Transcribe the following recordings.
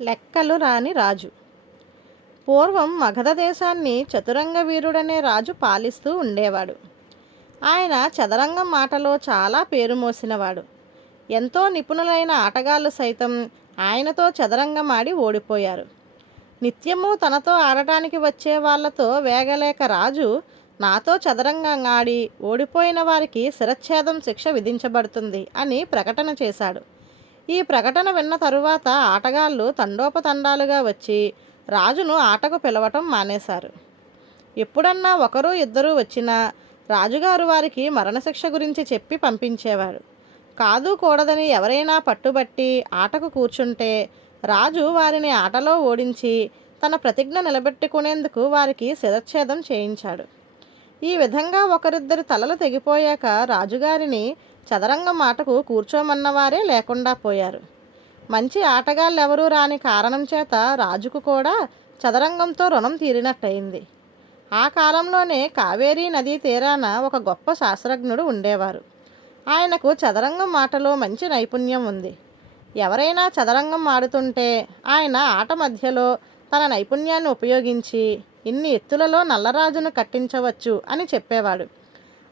లెక్కలు రాని రాజు. పూర్వం మగధ దేశాన్ని చతురంగ వీరుడనే రాజు పాలిస్తూ ఉండేవాడు. ఆయన చదరంగం ఆటలో చాలా పేరు మోసినవాడు. ఎంతో నిపుణులైన ఆటగాళ్ళు సైతం ఆయనతో చదరంగం ఆడి ఓడిపోయారు. నిత్యము తనతో ఆడటానికి వచ్చే వాళ్ళతో వేగలేక రాజు నాతో చదరంగం ఆడి ఓడిపోయిన వారికి శిరచ్ఛేదం శిక్ష విధించబడుతుంది అని ప్రకటన చేశాడు. ఈ ప్రకటన విన్న తరువాత ఆటగాళ్ళు తండోపతండాలుగా వచ్చి రాజును ఆటకు పిలవటం మానేశారు. ఎప్పుడన్నా ఒకరు ఇద్దరు వచ్చినా రాజుగారు వారికి మరణశిక్ష గురించి చెప్పి పంపించేవారు. కాదు కూడదని ఎవరైనా పట్టుబట్టి ఆటకు కూర్చుంటే రాజు వారిని ఆటలో ఓడించి తన ప్రతిజ్ఞ నిలబెట్టుకునేందుకు వారికి శిరచ్ఛేదం చేయించాడు. ఈ విధంగా ఒకరిద్దరు తలలు తెగిపోయాక రాజుగారిని చదరంగం ఆటకు కూర్చోమన్నవారే లేకుండా పోయారు. మంచి ఆటగాళ్ళెవరూ రాని కారణం చేత రాజుకు కూడా చదరంగంతో రుణం తీరినట్టయింది. ఆ కాలంలోనే కావేరీ నదీ తీరాన ఒక గొప్ప శాస్త్రజ్ఞుడు ఉండేవారు. ఆయనకు చదరంగం ఆటలో మంచి నైపుణ్యం ఉంది. ఎవరైనా చదరంగం ఆడుతుంటే ఆయన ఆట మధ్యలో తన నైపుణ్యాన్ని ఉపయోగించి ఇన్ని ఎత్తులలో నల్లరాజును కట్టించవచ్చు అని చెప్పేవాడు.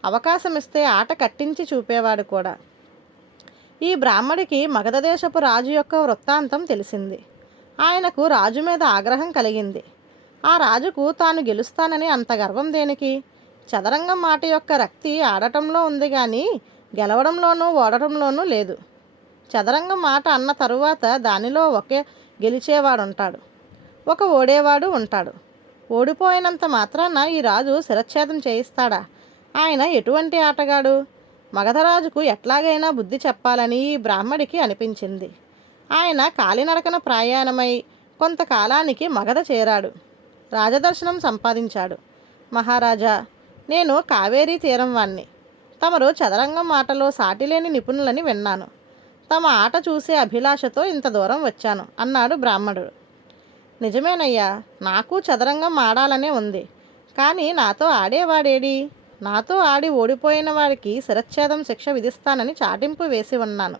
అవకాశం ఇస్తే ఆట కట్టించి చూపేవాడు కూడా. ఈ బ్రాహ్మడికి మగధదేశపు రాజు యొక్క వృత్తాంతం తెలిసింది. ఆయనకు రాజు మీద ఆగ్రహం కలిగింది. ఆ రాజుకు తాను గెలుస్తానని అంత గర్వం దేనికి? చదరంగం మాట యొక్క రక్తి ఆడటంలో ఉంది కానీ గెలవడంలోనూ ఓడటంలోనూ లేదు. చదరంగం మాట అన్న తరువాత దానిలో ఒకే గెలిచేవాడు ఉంటాడు ఒక ఓడేవాడు ఉంటాడు. ఓడిపోయినంత మాత్రాన ఈ రాజు శిరచ్ఛేదం చేయిస్తాడా? ఆయన ఎటువంటి ఆటగాడు? మగధరాజుకు ఎట్లాగైనా బుద్ధి చెప్పాలని ఈ బ్రాహ్మడికి అనిపించింది. ఆయన కాలినడకన ప్రయాణమై కొంతకాలానికి మగధ చేరాడు. రాజదర్శనం సంపాదించాడు. మహారాజా నేను కావేరీ తీరం వాణ్ణి. తమరు చదరంగం ఆటలో సాటిలేని నిపుణులని విన్నాను. తమ ఆట చూసే అభిలాషతో ఇంత దూరం వచ్చాను అన్నాడు బ్రాహ్మణుడు నిజమేనయ్యా నాకు చదరంగం ఆడాలనే ఉంది. కానీ నాతో ఆడేవాడేడి? నాతో ఆడి ఓడిపోయిన వాడికి శిరచ్ఛేదం శిక్ష విధిస్తానని చాటింపు వేసి ఉన్నాను.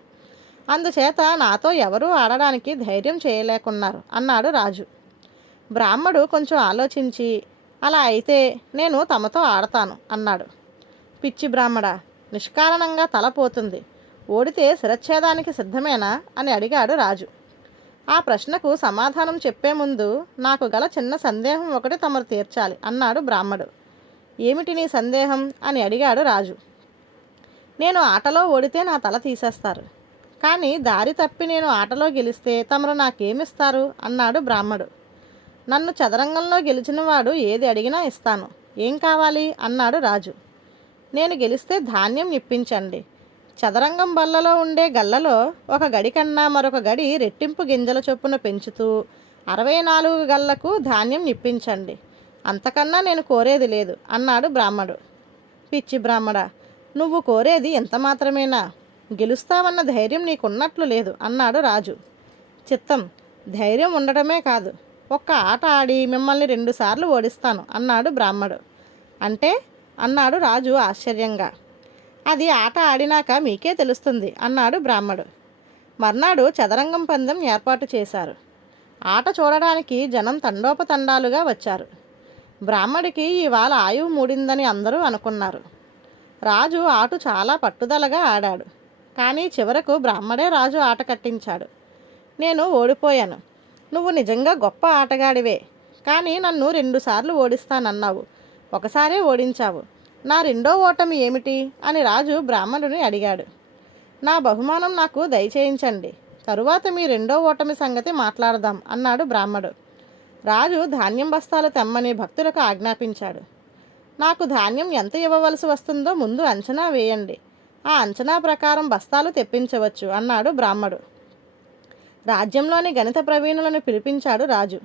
అందుచేత నాతో ఎవరూ ఆడడానికి ధైర్యం చేయలేకున్నారు అన్నాడు రాజు. బ్రాహ్మడు కొంచెం ఆలోచించి అలా అయితే నేను తమతో ఆడతాను అన్నాడు. పిచ్చి బ్రాహ్మడ నిష్కారణంగా తల పోతుంది. ఓడితే శిరచ్ఛేదానికి సిద్ధమేనా? అని అడిగాడు రాజు. ఆ ప్రశ్నకు సమాధానం చెప్పే ముందు నాకు గల చిన్న సందేహం ఒకటి తమరు తీర్చాలి అన్నాడు బ్రాహ్మడు. ఏమిటి నీ సందేహం? అని అడిగాడు రాజు. నేను ఆటలో ఓడితే నా తల తీసేస్తారు. కానీ దారి తప్పి నేను ఆటలో గెలిస్తే తమరు నాకేమిస్తారు? అన్నాడు బ్రాహ్మడు. నన్ను చదరంగంలో గెలిచినవాడు ఏది అడిగినా ఇస్తాను. ఏం కావాలి? అన్నాడు రాజు. నేను గెలిస్తే ధాన్యం ఇప్పించండి. చదరంగం బల్లలో ఉండే గల్లలో ఒక గడి కన్నా మరొక గడి రెట్టింపు గింజల చొప్పున పెంచుతూ అరవై నాలుగు గల్లకు ధాన్యం ఇప్పించండి. అంతకన్నా నేను కోరేది లేదు అన్నాడు బ్రాహ్మడు. పిచ్చి బ్రాహ్మడ నువ్వు కోరేది ఎంత మాత్రమేనా? గెలుస్తావన్న ధైర్యం నీకున్నట్లు లేదు అన్నాడు రాజు. చిత్తం ధైర్యం ఉండటమే కాదు ఒక్క ఆట ఆడి మిమ్మల్ని రెండుసార్లు ఓడిస్తాను అన్నాడు బ్రాహ్మడు. అంటే? అన్నాడు రాజు ఆశ్చర్యంగా. అది ఆట ఆడినాక మీకే తెలుస్తుంది అన్నాడు బ్రాహ్మడు. మర్నాడు చదరంగం పందెం ఏర్పాటు చేశారు. ఆట చూడడానికి జనం తండోపతండాలుగా వచ్చారు. బ్రాహ్మడికి ఇవాళ ఆయువు మూడిందని అందరూ అనుకున్నారు. రాజు ఆట చాలా పట్టుదలగా ఆడాడు. కానీ చివరకు బ్రాహ్మడే రాజు ఆట కట్టించాడు. నేను ఓడిపోయాను. నువ్వు నిజంగా గొప్ప ఆటగాడివే. కానీ నన్ను రెండుసార్లు ఓడిస్తానన్నావు. ఒకసారే ఓడించావు. నా రెండో ఓటమి ఏమిటి? అని రాజు బ్రాహ్మణుని అడిగాడు. నా బహుమానం నాకు దయచేయించండి. తరువాత మీ రెండో ఓటమి సంగతి మాట్లాడదాం అన్నాడు బ్రాహ్మడు. రాజు ధాన్యం బస్తాలు తెమ్మని భక్తులకు ఆజ్ఞాపించాడు. నాకు ధాన్యం ఎంత ఇవ్వవలసి వస్తుందో ముందు అంచనా వేయండి. ఆ అంచనా ప్రకారం బస్తాలు తెప్పించవచ్చు అన్నాడు బ్రాహ్మడు. రాజ్యంలోని గణిత ప్రవీణులను పిలిపించాడు రాజు.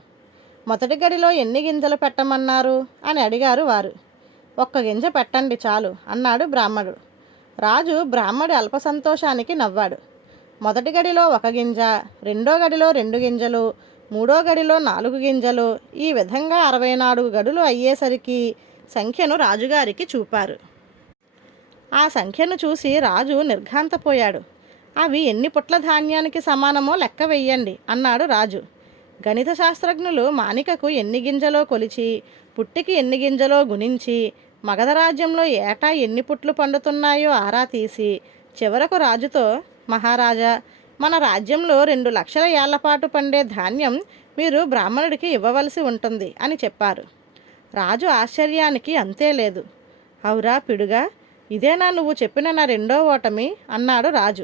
మొదటి గడిలో ఎన్ని గింజలు పెట్టమన్నారు? అని అడిగారు వారు. ఒక్క గింజ పెట్టండి చాలు అన్నాడు బ్రాహ్మడు. రాజు బ్రాహ్మడి అల్పసంతోషానికి నవ్వాడు. మొదటి గడిలో ఒక గింజ రెండో గడిలో రెండు గింజలు మూడో గడిలో నాలుగు గింజలు ఈ విధంగా అరవై నాలుగు గడులు అయ్యేసరికి సంఖ్యను రాజుగారికి చూపారు. ఆ సంఖ్యను చూసి రాజు నిర్ఘాంతపోయాడు. అవి ఎన్ని పుట్ల ధాన్యానికి సమానమో లెక్క వెయ్యండి అన్నాడు రాజు. గణిత శాస్త్రజ్ఞులు మానికకు ఎన్ని గింజలో కొలిచి పుట్టికి ఎన్ని గింజలో గుణించి మగధ రాజ్యంలో ఏటా ఎన్ని పుట్లు పండుతున్నాయో ఆరా తీసి చివరకు రాజుతో మహారాజా మన రాజ్యంలో రెండు లక్షల ఏళ్ళ పాటు పండే ధాన్యం మీరు బ్రాహ్మణుడికి ఇవ్వవలసి ఉంటుంది అని చెప్పారు. రాజు ఆశ్చర్యానికి అంతే లేదు. అవురా పిడుగా ఇదేనా నువ్వు చెప్పిన నా రెండో ఓటమి? అన్నాడు రాజు.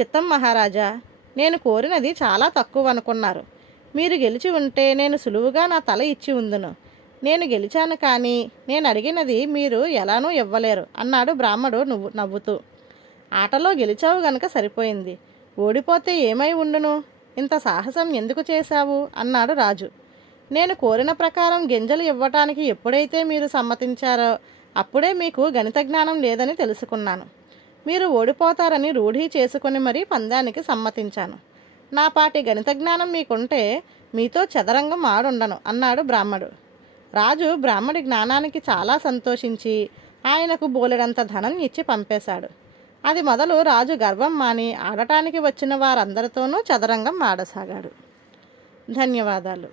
చిత్తం మహారాజా నేను కోరినది చాలా తక్కువ అనుకున్నారు. మీరు గెలిచి ఉంటే నేను సులువుగా నా తల ఇచ్చి ఉందును. నేను గెలిచాను కానీ నేను అడిగినది మీరు ఎలానూ ఇవ్వలేరు అన్నాడు బ్రాహ్మడు నువ్వు నవ్వుతూ. ఆటలో గెలిచావు గనక సరిపోయింది. ఓడిపోతే ఏమై ఉండును? ఇంత సాహసం ఎందుకు చేశావు? అన్నాడు రాజు. నేను కోరిన ప్రకారం గింజలు ఇవ్వటానికి ఎప్పుడైతే మీరు సమ్మతించారో అప్పుడే మీకు గణిత జ్ఞానం లేదని తెలుసుకున్నాను. మీరు ఓడిపోతారని రూఢీ చేసుకుని మరీ పందానికి సమ్మతించాను. నా పాటి గణిత జ్ఞానం మీకుంటే మీతో చదరంగం ఆడుండను అన్నాడు బ్రాహ్మడు. రాజు బ్రాహ్మడి జ్ఞానానికి చాలా సంతోషించి ఆయనకు బోలెడంత ధనం ఇచ్చి పంపేశాడు. అది మొదలు రాజు గర్వం మాని ఆడటానికి వచ్చిన వారందరితోనూ చదరంగం ఆడసాగాడు. ధన్యవాదాలు.